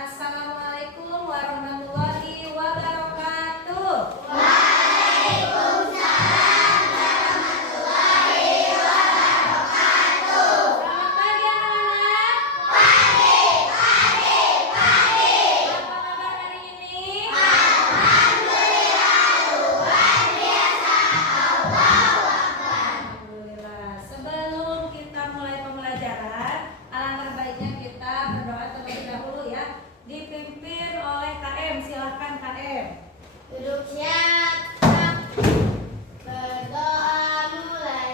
Assalamualaikum warahmatullahi wabarakatuh. Selamat pagi anak-anak. Apa kabar hari ini? Alhamdulillah. Sebelum kita mulai pembelajaran, alangkah baiknya kita berdoa terlebih dahulu ya. Dipimpin oleh KM. Silahkan KM. Duduk siap. Berdoa mulai.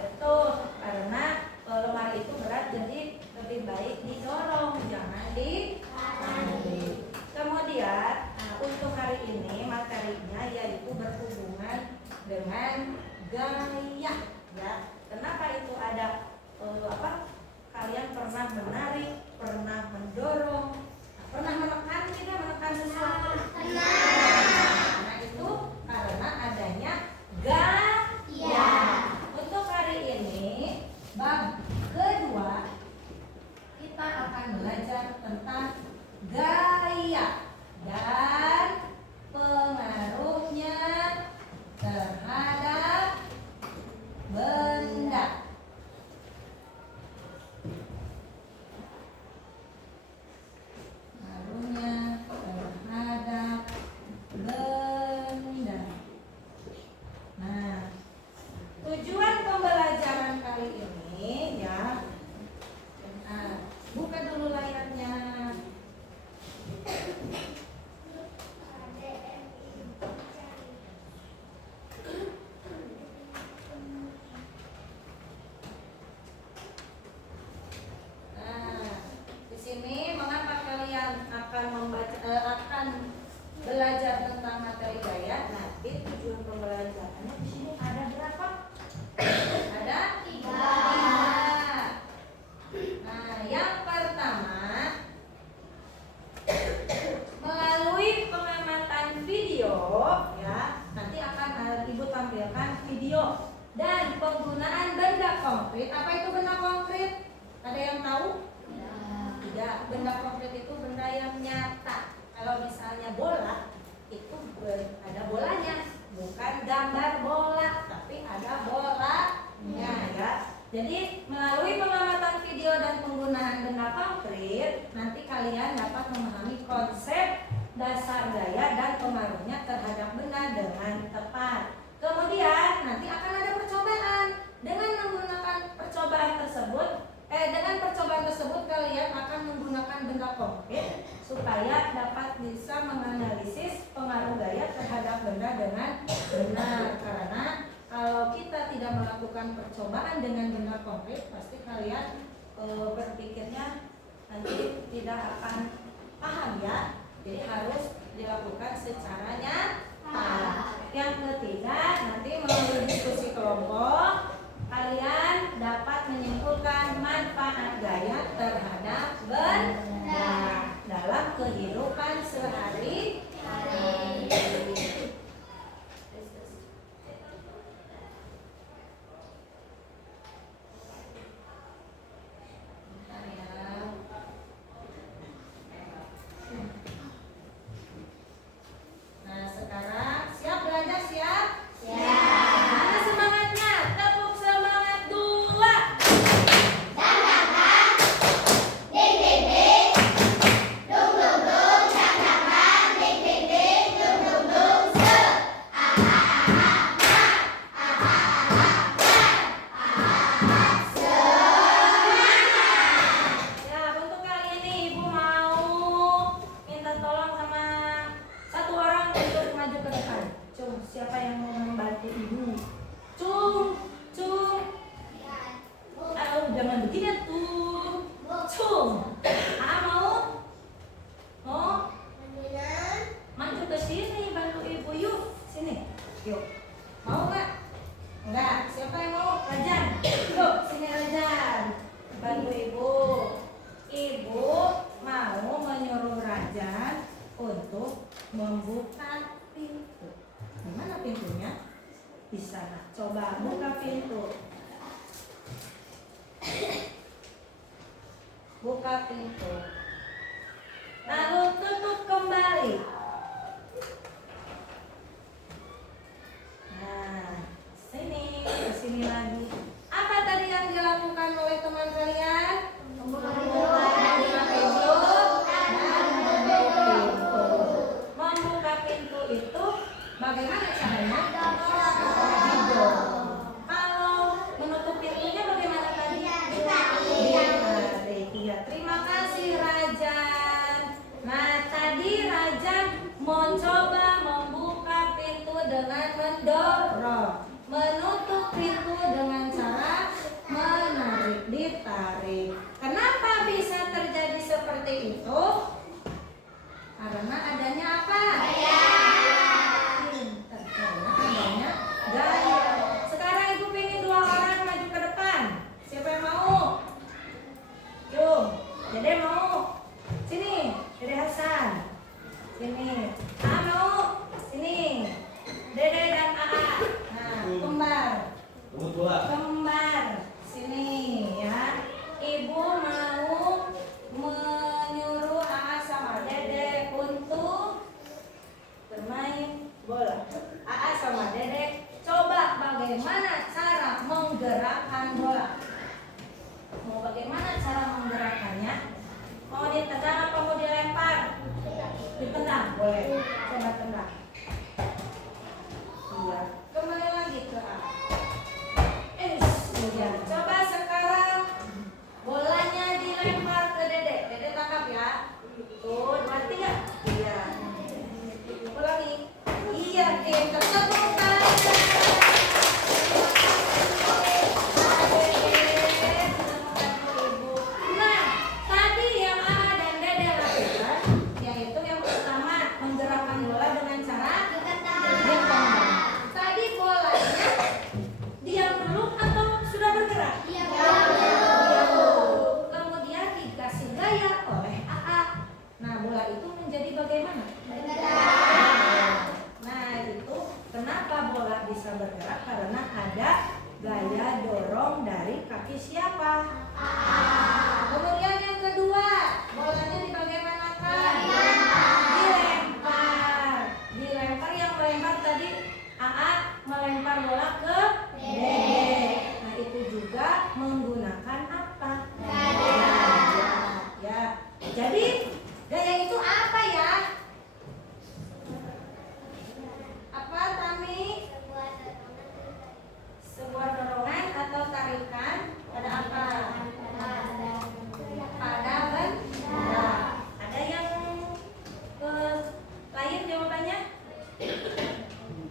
betul, karena lemari itu berat jadi lebih baik didorong, jangan ditarik. Kemudian untuk hari ini materinya yaitu berhubungan dengan gaya ya. Kenapa itu ada kalian pernah menarik, pernah mendorong, pernah menekan tidak, menekan sesuatu? Nah itu karena adanya gaya. Untuk hari ini bab kedua kita akan belajar tentang gaya dan pengaruhnya terhadap benda. Pengaruhnya terhadap benda. Nah, tujuan pembelajaran kali ini ya. Buka dulu layarnya. Di sini mengapa kalian akan belajar tentang materi gaya? Nanti tujuan pembelajarannya di sini ada berapa? Ada 3. Nah, yang pertama melalui pengamatan video ya. Nanti akan Ibu tampilkan video dan penggunaan benda konkret. Apa itu benda konkret? Ada yang tahu? Tidak. Benda konkret itu benda yang nyata. Kalau misalnya bola itu ada bolanya, bukan gambar bola, tapi ada bolanya ya. Jadi melalui pengamatan video dan penggunaan benda konkret, nanti kalian dapat memahami konsep dasar gaya dan pengaruhnya terhadap benda dengan tepat. Kemudian nanti akan ada percobaan. Dengan menggunakan percobaan tersebut kalian akan menggunakan benda konkret supaya dapat bisa menganalisis pengaruh gaya terhadap benda dengan benar. Karena kalau kita tidak melakukan percobaan dengan benda konkret, pasti kalian berpikirnya nanti tidak akan paham ya. Jadi harus dilakukan secara nyata. Yang ketiga, nanti melalui diskusi kelompok kalian dapat menyimpulkan manfaat gaya terhadap benda dalam kehidupan sehari-hari. Nah, sekarang siap belajar, siap? Mana semangatnya? Tepuk semangat 2. Ya, untuk kali ini Ibu mau minta tolong sama satu orang untuk maju ke depan. Cung, siapa yang mau membantu Ibu? Cung. Jangan begini tuh. Cung. Mau maju ke sini bantu Ibu yuk. Sini. Yuk. Mau nggak? Enggak. Siapa yang mau? Rajan. Yuk, sini Rajan. Bantu Ibu. Ibu mau menyuruh Rajan untuk membuka pintu. Di mana pintunya? Di sana. Coba buka pintu. Buka pintu. Lalu tutup kembali. Nah, ke sini lagi. Apa tadi yang dilakukan oleh teman kalian? Membuka pintu dan menutup pintu. Membuka pintu itu bagaimana caranya? Didorong. Kalau menutup pintunya bagaimana tadi? Ditarik. Iya, terima kasih Raja. menggerakkan bola. Mau bagaimana cara menggerakkannya? Mau ditendang apa mau dilempar? Ditendang, boleh. Coba tendang. Iya. Kembali lagi ke A. Kemudian coba sekarang bolanya dilempar ke Dede. Dede tangkap ya. Tuh, mati ya? Iya. Ulangi. Iya, tim tersebut. Nah, tadi yang A dan Dede lakukan, yaitu yang pertama menggerakkan bola dengan cara ditendang. Tadi bolanya diam dulu atau sudah bergerak? Diam dulu. Kemudian dikasih gaya oleh AA. Nah, bola itu menjadi bagaimana? Nah, itu kenapa bola bisa bergerak? Karena ada gaya dorong dari kaki siapa? Kemudian yang kedua, bolanya dibagaimanakan? Dilempar. Dilempar, yang melempar tadi AA melempar bola ke Dede. Nah, itu juga menggunakan apa? Gaya. Ya. Jadi gaya itu apa ya? Apa, Tami? Sebuah dorongan atau tarikan pada apa? Pada benda. Ada yang lain jawabannya?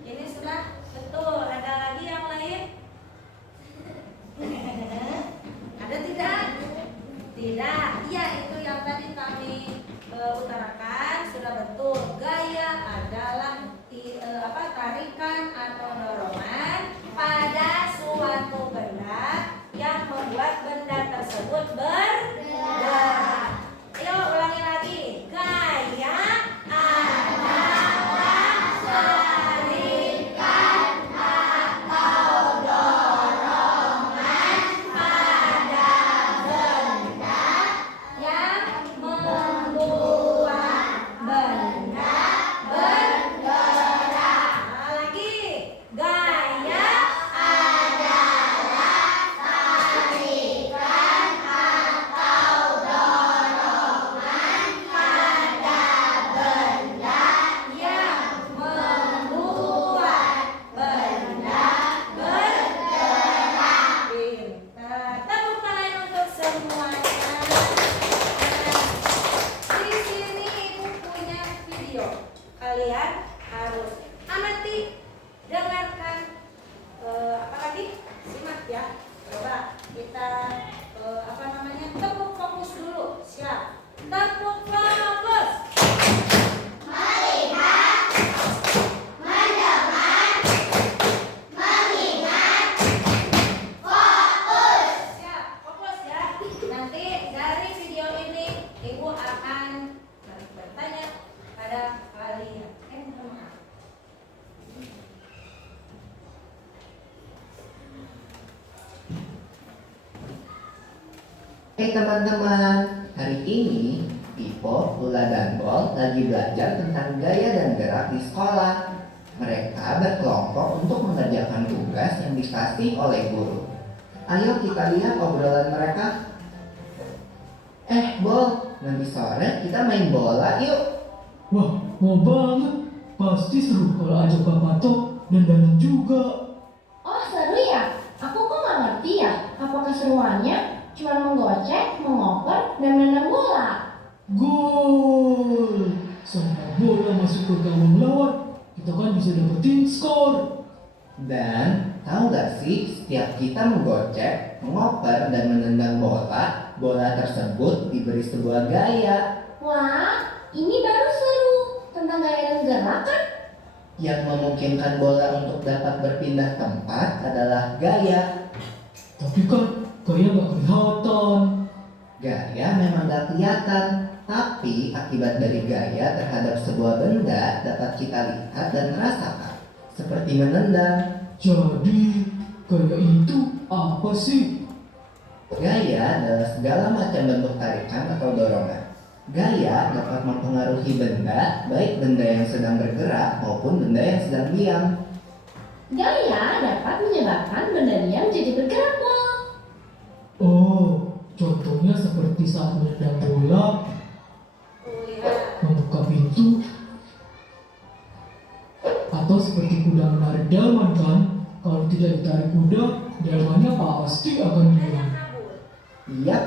Ini sudah betul. Ada lagi yang lain? Ada tidak? Tidak. Iya, itu yang tadi kami utarakan sudah betul. Gaya adalah tarikan atau dorongan pada suatu benda yang membuat benda tersebut bergerak. Ayo ulangi lagi. Gaya adalah tarikan atau dorongan pada benda yang membuat benda bergerak. Lagi. Gaya adalah tarikan atau dorongan pada benda yang membuat benda bergerak. Pintar. Tepuk tangan untuk semuanya. Nah, di sini Ibu punya video. Kalian harus amati, dengarkan, apa lagi? Simak ya. Coba kita tepuk fokus dulu. Siap. Tepuk fokus. Melihat, mendengar, mengingat, fokus. Siap, fokus ya. Nanti dari video ini Ibu akan bertanya pada kalian. Maaf. Hai teman-teman, hari ini Pipo, Lula, dan Bol lagi belajar tentang gaya dan gerak di sekolah. Mereka berkelompok untuk mengerjakan tugas yang dikasih oleh guru. Ayo kita lihat obrolan mereka. Bol, nanti sore kita main bola yuk. Wah, mau banget. Pasti seru kalau ajak Pak Patok dan Danang juga. Oh seru ya? Aku kok gak ngerti ya? Apa keseruannya? Cuma menggocek, mengoper, dan menendang bola. Gol! Sampai bola masuk ke gawang lawan, kita kan bisa dapetin skor. Dan tahu gak sih, setiap kita menggocek, mengoper, dan menendang bola, bola tersebut diberi sebuah gaya. Wah, ini baru seru. Tentang gaya dan gerak kan? Yang memungkinkan bola untuk dapat berpindah tempat adalah gaya. Tapi kan gaya gak kelihatan. Gaya memang gak kelihatan, tapi akibat dari gaya terhadap sebuah benda dapat kita lihat dan merasakan, seperti menendang. Jadi, gaya itu apa sih? Gaya adalah segala macam bentuk tarikan atau dorongan. Gaya dapat mempengaruhi benda, baik benda yang sedang bergerak maupun benda yang sedang diam. Gaya dapat menyebabkan benda diam jadi bergerak, Bol. Oh, contohnya seperti saat menendang bola, Tuh lihat. membuka pintu, atau seperti kuda menarik delman kan? Kalau tidak ditarik kuda, delmannya pasti akan hilang. Iya,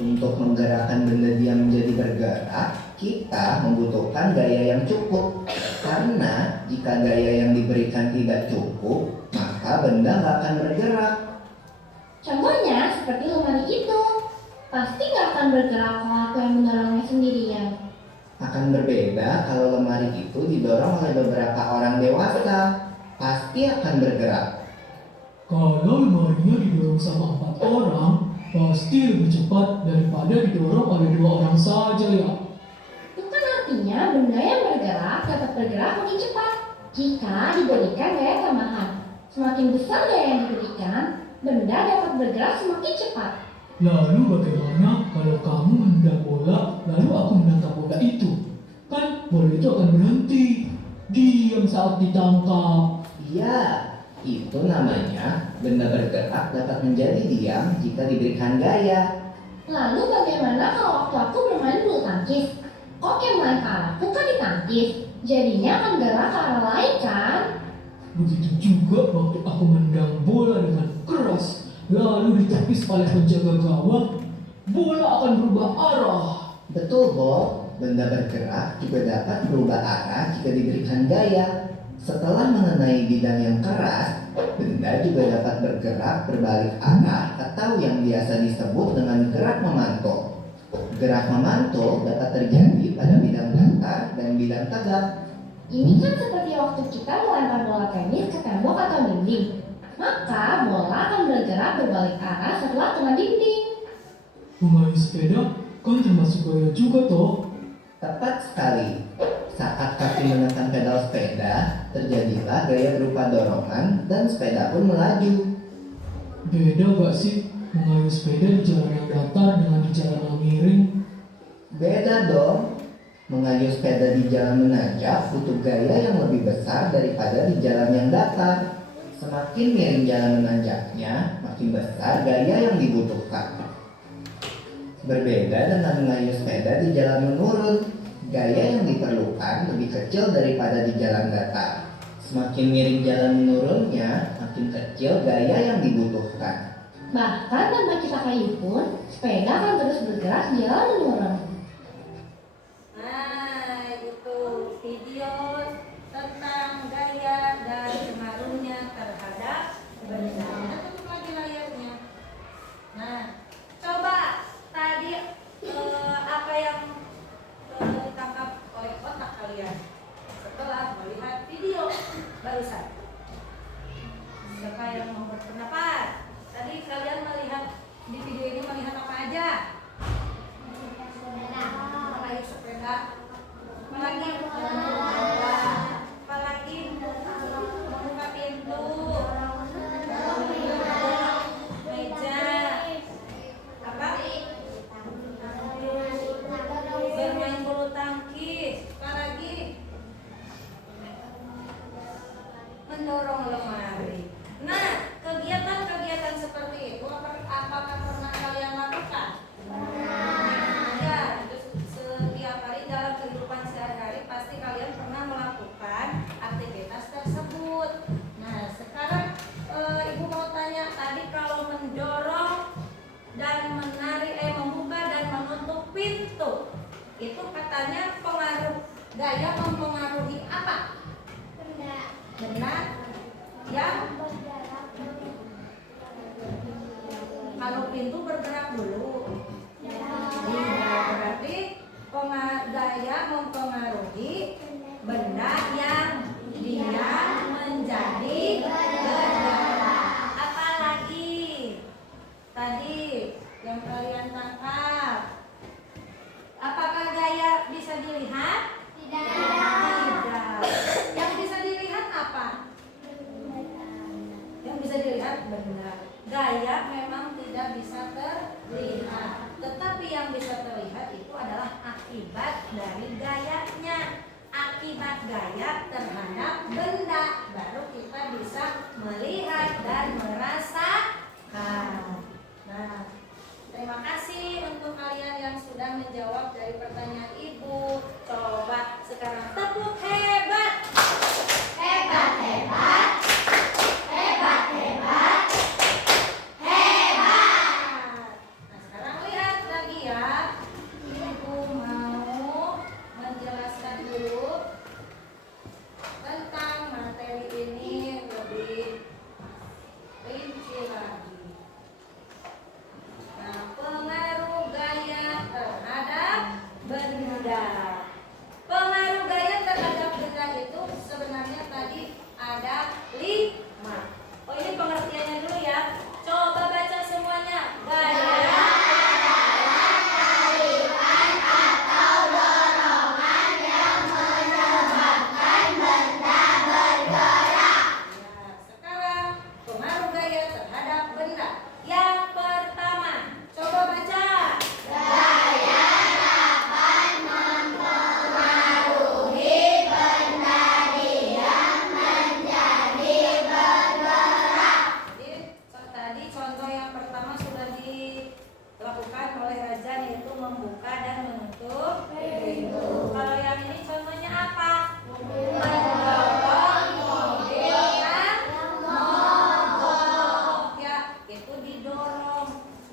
untuk menggerakkan benda diam menjadi bergerak, kita membutuhkan gaya yang cukup. Karena jika gaya yang diberikan tidak cukup, maka benda nggak akan bergerak. Contohnya seperti lemari itu. Pasti nggak akan bergerak kalau aku yang mendorongnya sendirian. Akan berbeda kalau lemari itu didorong oleh beberapa orang dewasa. Pasti akan bergerak. Kalau lemarinya didorong sama 4 orang, pasti lebih cepat daripada didorong oleh 2 orang saja ya. Itu kan artinya benda yang bergerak dapat bergerak makin cepat jika diberikan gaya tambahan. Semakin besar gaya yang diberikan, benda dapat bergerak semakin cepat. Lalu bagaimana kalau kamu menendang bola, lalu aku menangkap bola itu? Kan bola itu akan berhenti. Diam saat ditangkap. Iya, itu namanya benda bergerak dapat menjadi diam jika diberikan gaya. Lalu bagaimana kalau waktu aku bermain bulu tangkis? Kok yang melempar aku kan ditangkis, jadinya akan gerak ke arah lain kan? Begitu juga waktu aku menendang bola dengan keras, lalu ditepis oleh penjaga gawang, bola akan berubah arah. Betul, Bob. Benda bergerak juga dapat berubah arah jika diberikan gaya. Setelah mengenai bidang yang keras, benda juga dapat bergerak berbalik arah atau yang biasa disebut dengan gerak memantul. Gerak memantul dapat terjadi pada bidang datar dan bidang tegak. Ini kan seperti waktu kita melempar bola tenis ke tembok atau dinding. Maka bola akan bergerak berbalik arah setelah kena dinding. Mengayuh sepeda kan termasuk gaya juga toh. Tepat sekali. Saat kaki menekan pedal sepeda, terjadilah gaya berupa dorongan dan sepeda pun melaju. Beda gak sih mengayuh sepeda di jalan yang datar dengan di jalan yang miring? Beda dong. Mengayuh sepeda di jalan menanjak butuh gaya yang lebih besar daripada di jalan yang datar. Semakin miring jalan menanjaknya, makin besar gaya yang dibutuhkan. Berbeda dengan mengayuh sepeda di jalan menurun, gaya yang diperlukan lebih kecil daripada di jalan datar. Semakin miring jalan menurunnya, makin kecil gaya yang dibutuhkan. Bahkan tanpa kita kayuh pun, sepeda akan terus bergerak di jalan menurun. Nah, itu video tentang gaya dan pengaruhnya terhadap benda. Kita tutup lagi layarnya. Nah, coba tadi apa yang ditangkap oleh otak kalian setelah melihat video barusan? Siapa yang mau berpendapat? Tadi kalian melihat di video ini melihat apa aja? Mengayuh sepeda, apalagi apalagi membuka pintu, meja, apa? Bermain bulu tangkis, apalagi mendorong lemari. Nah, kegiatan-kegiatan seperti itu apakah pernah kalian lakukan? Ya, itu setiap hari dalam kehidupan sehari-hari pasti kalian pernah melakukan aktivitas tersebut. Nah, sekarang Ibu mau tanya, tadi kalau mendorong dan membuka dan menutup pintu, itu katanya gaya mempengaruhi apa? Benda yang kalau pintu bergerak dulu. Berarti gaya mempengaruhi benda yang diam menjadi bergerak. Apalagi tadi yang kalian tangkap, apakah gaya bisa dilihat? Tidak. Yang bisa dilihat apa? Yang bisa dilihat benar. Gaya memang tidak bisa terlihat, tetapi yang bisa terlihat itu adalah akibat dari gayanya. akibat gaya terhadap benda. Baru kita bisa melihat dan merasakan. Nah, terima kasih untuk kalian yang sudah menjawab dari pertanyaan Ibu. Coba sekarang tepuk hebat. Hebat, hebat. Hebat, hebat. Hebat. Nah, sekarang lihat lagi ya. Ibu mau menjelaskan dulu tentang materi ini lebih rinci lagi. Nah, pengaruh gaya terhadap benda. Pengaruh gaya terhadap benda itu sebenarnya tadi ada 5. Oh, ini pengertiannya dulu ya. Coba baca semuanya. Gaya Ya, sekarang pengaruh gaya terhadap benda. Yang pertama, coba baca. Jadi, tadi contoh yang pertama sudah dilakukan oleh Rajan, yaitu membuka dan menutup pintu. Kalau yang ini contohnya apa? Mendorong mobil yang mogok. Ya, itu didorong.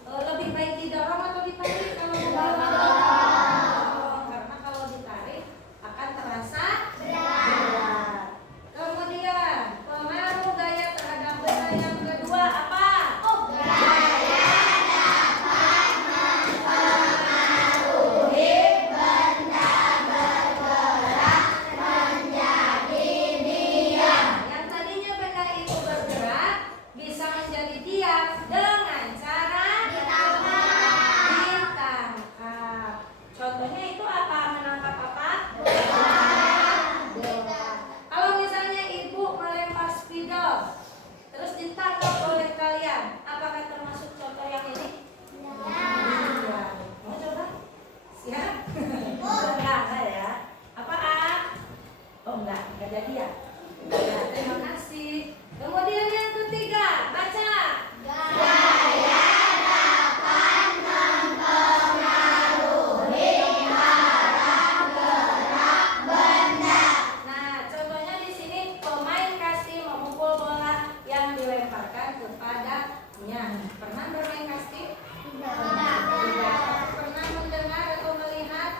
Lebih baik didorong atau ditarik kalau mendorong? Karena kalau ditarik akan terasa berat. Kemudian pengaruh gaya terhadap benda yang kedua apa? Yang tadinya benda itu bergerak bisa menjadi diam dengan cara ditangkap. Contohnya itu apa? Menangkap apa? Bola. Kalau misalnya ibu melempar spidol terus ditangkap oleh kalian, apakah termasuk contoh yang ini? Iya. Mau coba? Siap? Enggak ya. Apaan? Oh enggak jadi ya. Ya, terima kasih. Kemudian yang ketiga, baca. Nah, contohnya di sini pemain kasti memukul bola yang dilemparkan kepadanya. Pernah bermain kasti? Tidak. Pernah mendengar atau melihat?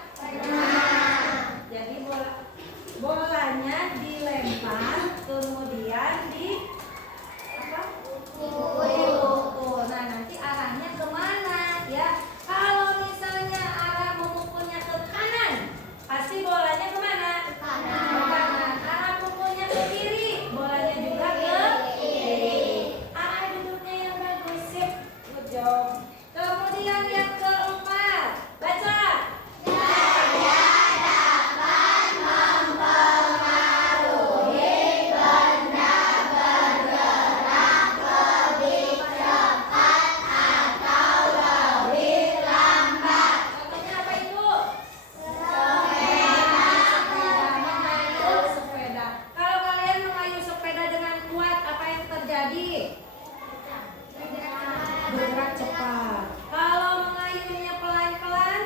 Jadi bolanya dilempar, kemudian dipukul. Nah, nanti arahnya kemana ya? Kalau misalnya arah memukulnya ke kanan, pasti bolanya kemana? Ke kanan. Arah pukulnya ke kiri, bolanya juga ke kiri. Duduknya yang bagus, sip. Good job. Kemudian yang keempat, baca. Contohnya apa itu? Mengayuh sepeda. Kalau kalian mengayuh sepeda dengan kuat, apa yang terjadi? Bergerak cepat. Kalau mengayuhnya pelan-pelan,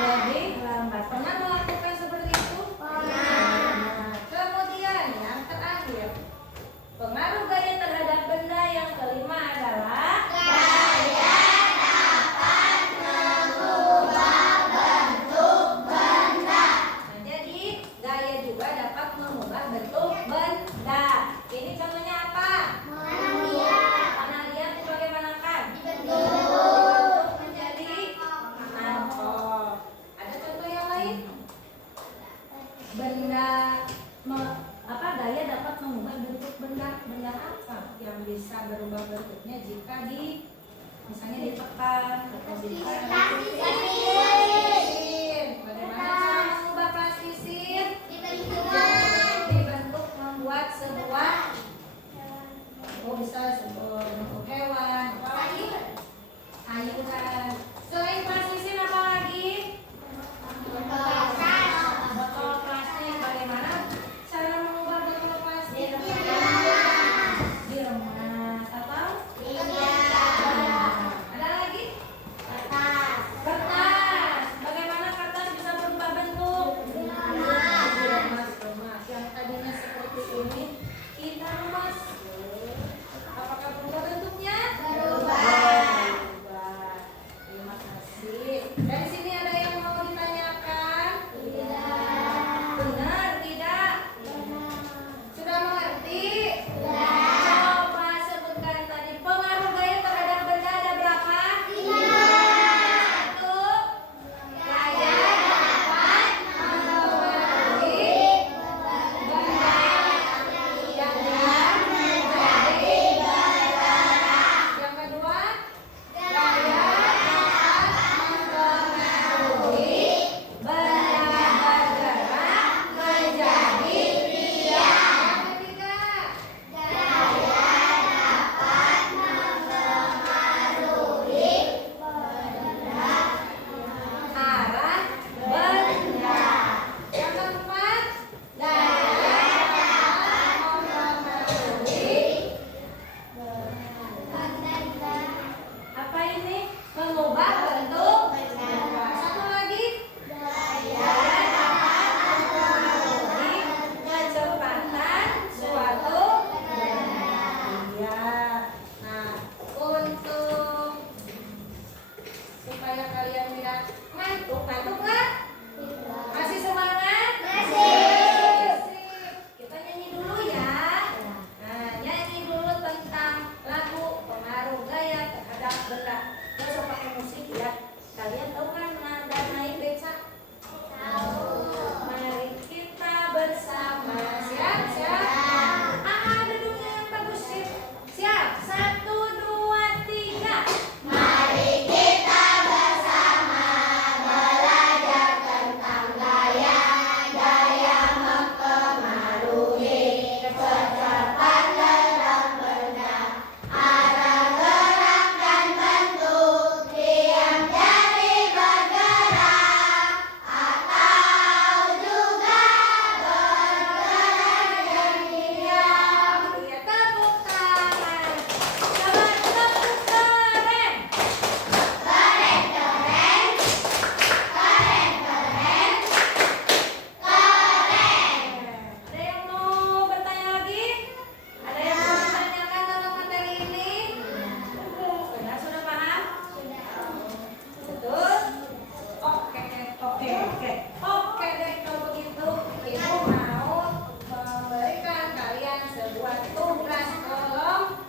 lebih lambat. Pernah melakukan seperti itu? Nah, kemudian yang terakhir, pengaruh gaya terhadap benda yang kelima adalah Nah, jadi gaya juga dapat mengubah bentuk benda. Ini contohnya apa? Panalia itu bagaimanakan? Dibentuk menjadi mangkok. Ada contoh yang lain? Gaya dapat mengubah bentuk benda. Benda apa yang bisa berubah bentuknya jika misalnya ditekan atau ditekan? Plastisin. Bagaimana cara mengubah plastisin? Dibentuk membuat sebuah bisa sebuah bentuk hewan. Apa lagi? Sayuran. Selain plastisin apa lagi? Botol Kalian tahu kan nada naik beca? Tahu. Mari kita bersama. Siap, siap. Duduknya yang bagus sih. Siap. 1, 2, 3. Mari kita bersama belajar tentang gaya mempengaruhi kecepatan dalam benda, arah gerak dan bentuk, diam jadi bergerak, atau juga bergerak jadi diam. Ya, tepuk tangan. Selamat tepuk keren. Keren, keren, keren, keren, keren. Ada yang mau bertanya lagi? Ada yang mau ditanyakan tentang materi ini? Sudah paham? Betul? Oke deh kalau begitu Ibu mau memberikan kalian sebuah tugas kelompok.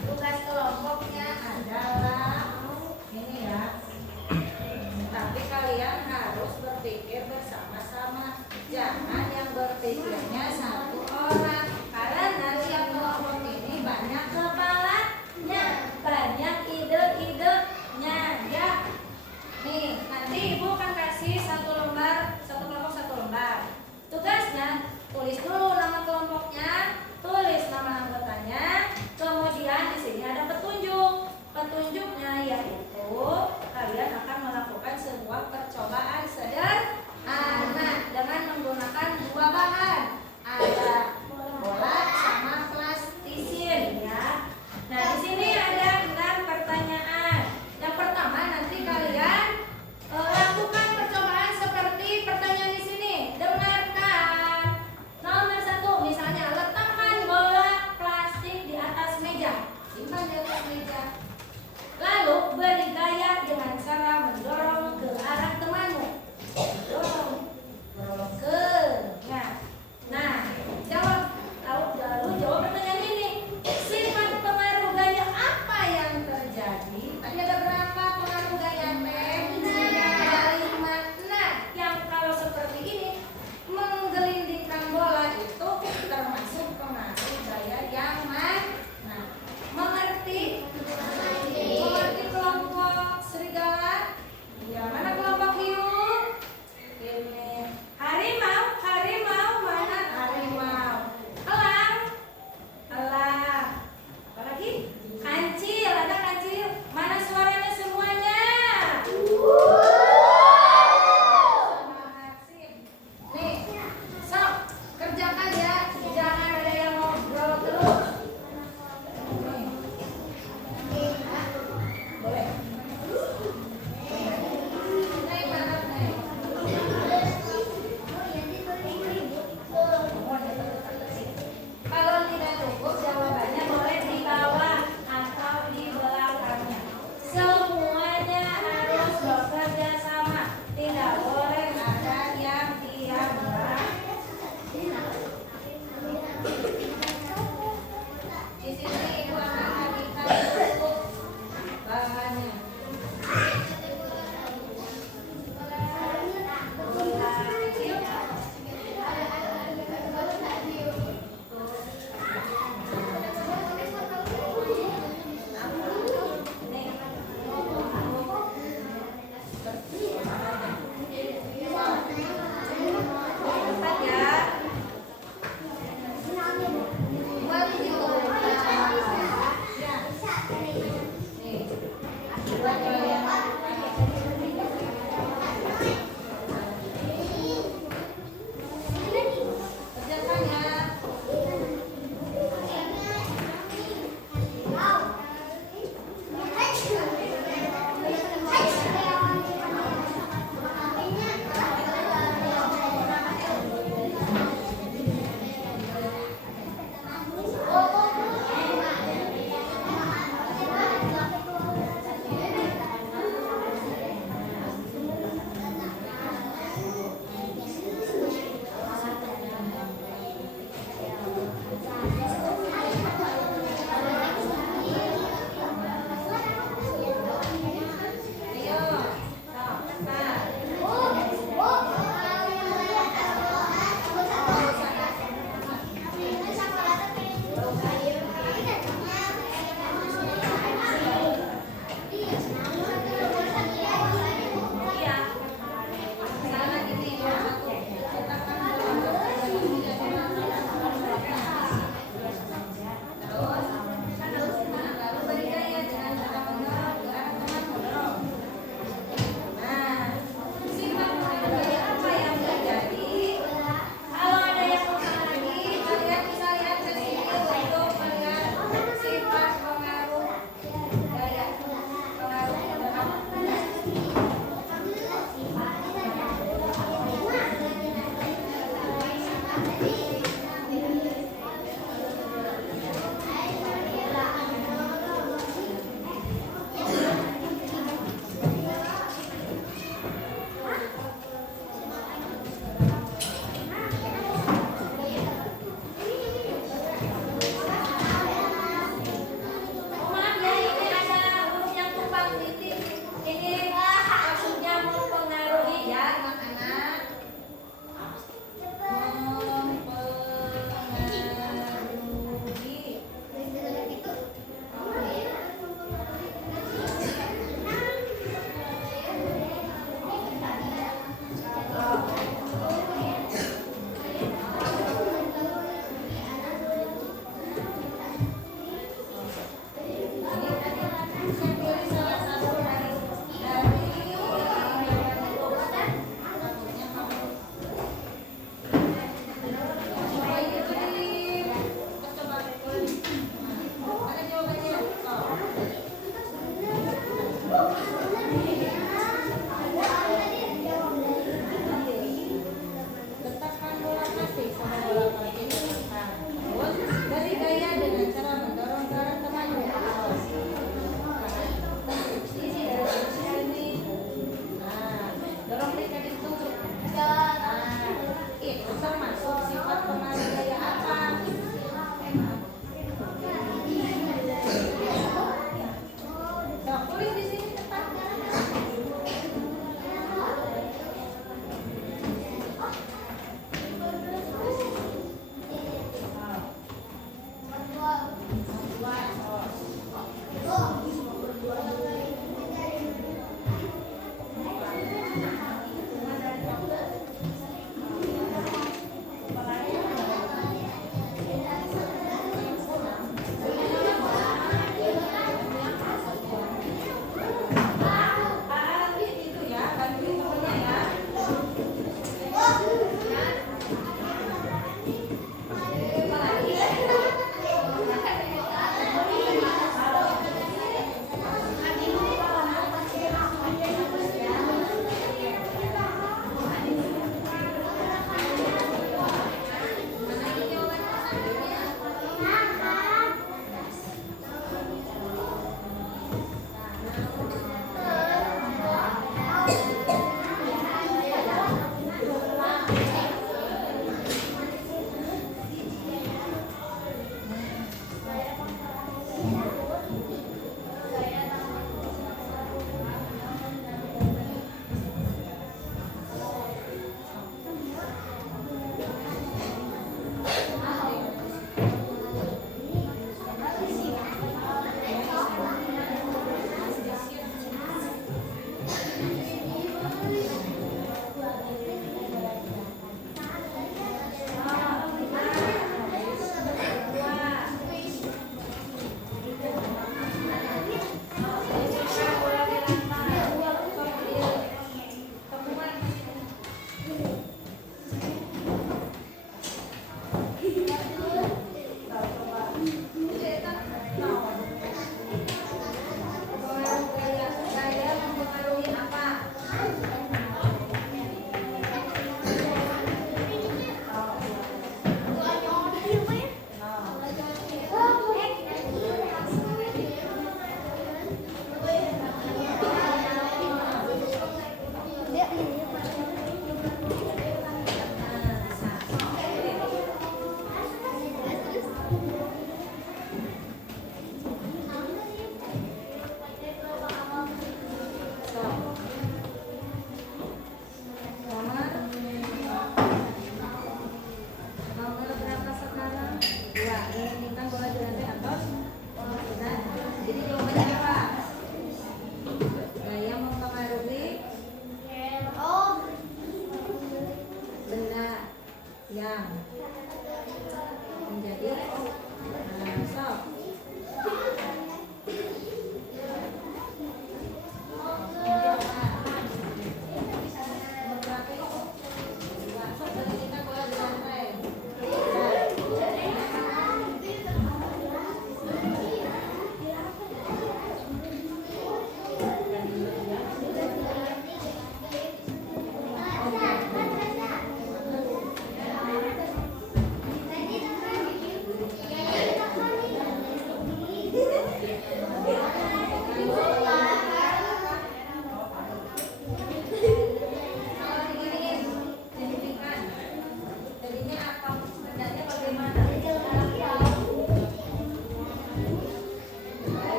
Tugas kelompoknya adalah ini ya. Tapi kalian harus berpikir bersama-sama. Jangan yang berpikirnya satu orang. Karena tiap kelompok ini banyak kepalanya, banyak ide-idenya ya. Nih, nanti Ibu akan kasih satu kelompok satu lembar. Tugasnya tulis dulu nama kelompoknya, tulis nama anggotanya, kemudian di sini ada petunjuk. Petunjuknya yaitu kalian akan melakukan sebuah percobaan sederhana dengan menggunakan 2 bahan. Ada bola sama plastisin ya. Nah, di sini ada 6 pertanyaan. Yang pertama nanti kalian lakukan percobaan seperti pertanyaan di sini. Dengarkan. Nomor 1 misalnya letakkan bola plastik di atas meja. Simpan di atas meja. Lalu beri gaya dengan cara mendorong ke arah temanmu. Dorong ke. Nah, jawab. Lalu jawab pertanyaan ini. Sifat pengaruh gaya apa yang terjadi? Tadi ada berapa pengaruh gaya teh? Ada 5. Nah, yang kalau seperti ini menggelindingkan bola itu termasuk pengaruh gaya yang mana? Mengerti? Mengerti kelompok serigala? Ya.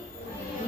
Iya.